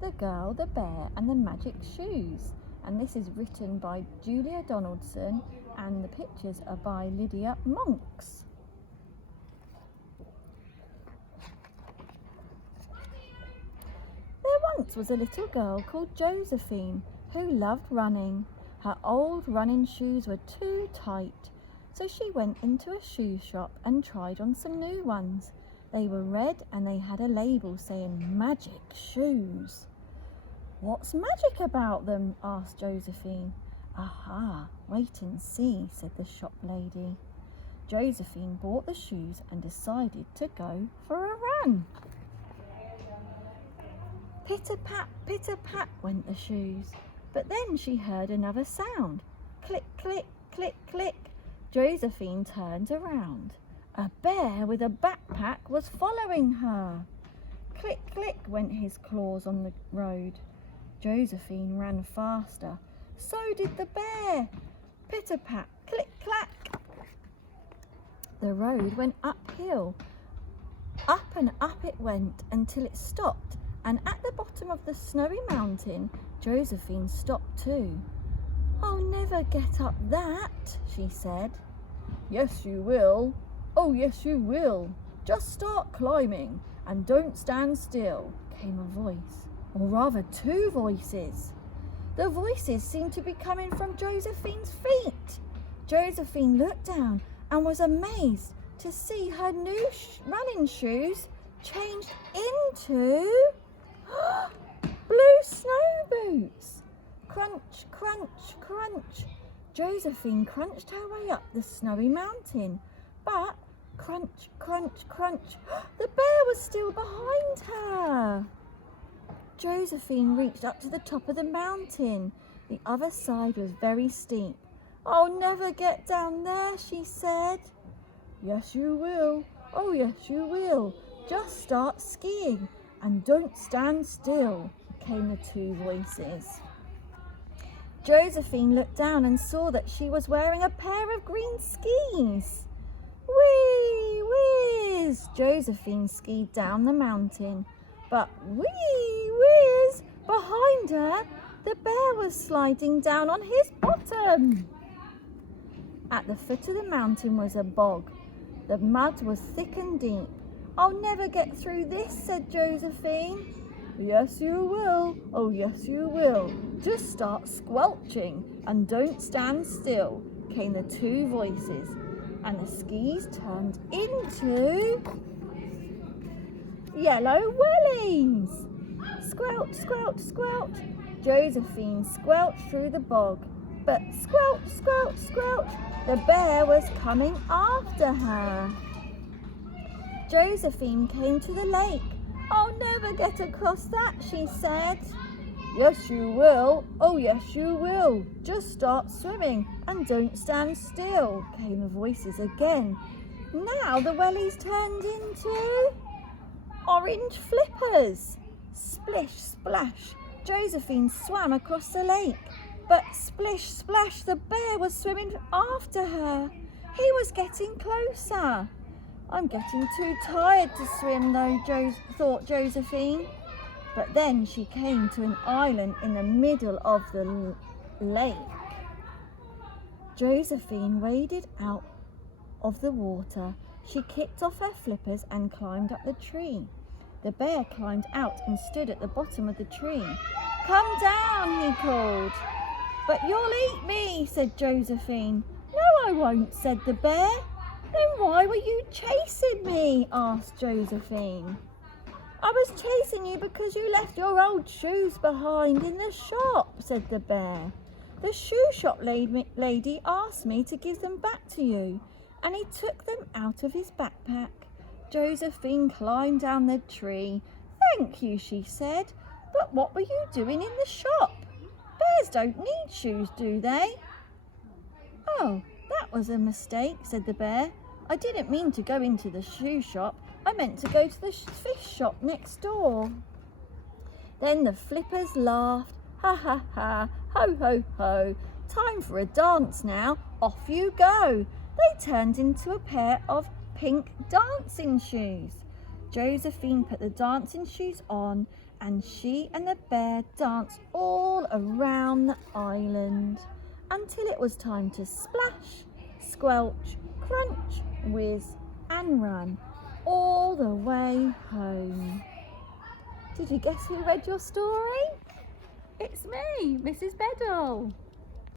The Girl, the Bear and the Magic Shoes. And this is written by Julia Donaldson and the pictures are by Lydia Monks. There once was a little girl called Josephine who loved running. Her old running shoes were too tight, so she went into a shoe shop and tried on some new ones. They were red and they had a label saying Magic Shoes. What's magic about them? Asked Josephine. Aha, wait and see, said the shop lady. Josephine bought the shoes and decided to go for a run. Pitter-pat, went the shoes. But then she heard another sound. Click, click, click, click. Josephine turned around. A bear with a backpack was following her. Click, click went his claws on the road. Josephine ran faster. So did the bear. Pitter-pat, click, clack. The road went uphill. Up and up it went until it stopped, and at the bottom of the snowy mountain, Josephine stopped too. I'll never get up that, she said. Yes, you will. Oh, yes, you will. Just start climbing and don't stand still, came a voice, or rather two voices. The voices seemed to be coming from Josephine's feet. Josephine looked down and was amazed to see her new running shoes changed into blue snow boots. Crunch, crunch, crunch. Josephine crunched her way up the snowy mountain, but crunch, crunch, crunch, the bear was still behind her. Josephine reached up to the top of the mountain. The other side was very steep. I'll never get down there, she said. Yes, you will. Oh, yes, you will. Just start skiing and don't stand still, came the two voices. Josephine looked down and saw that she was wearing a pair of green skis. Whee, whiz! Josephine skied down the mountain, but whee, whiz! Behind her, the bear was sliding down on his bottom. At the foot of the mountain was a bog. The mud was thick and deep. I'll never get through this, said Josephine. Yes, you will. Oh, yes, you will. Just start squelching and don't stand still, came the two voices, and the skis turned into yellow wellies. Squelch, squelch, squelch. Josephine squelched through the bog, but squelch, squelch, squelch, the bear was coming after her. Josephine came to the lake. I'll never get across that, she said. Yes, you will. Oh, yes, you will. Just start swimming and don't stand still, came the voices again. Now the wellies turned into orange flippers. Splish, splash. Josephine swam across the lake, but splish, splash, the bear was swimming after her. He was getting closer. I'm getting too tired to swim though, thought Josephine. But then she came to an island in the middle of the lake. Josephine waded out of the water. She kicked off her flippers and climbed up the tree. The bear climbed out and stood at the bottom of the tree. Come down, he called. But you'll eat me, said Josephine. No, I won't, said the bear. Then why were you chasing me? Asked Josephine. I was chasing you because you left your old shoes behind in the shop, said the bear. The shoe shop lady asked me to give them back to you, and he took them out of his backpack. Josephine climbed down the tree. Thank you, she said. But what were you doing in the shop? Bears don't need shoes, do they? Oh, that was a mistake, said the bear. I didn't mean to go into the shoe shop. I meant to go to the fish shop next door. Then the flippers laughed. Ha ha ha, ho ho ho. Time for a dance now. Off you go. They turned into a pair of pink dancing shoes. Josephine put the dancing shoes on and she and the bear danced all around the island until it was time to splash, squelch, crunch, whiz and run all the way home. Did you guess who read your story? It's me, Mrs. Beddle.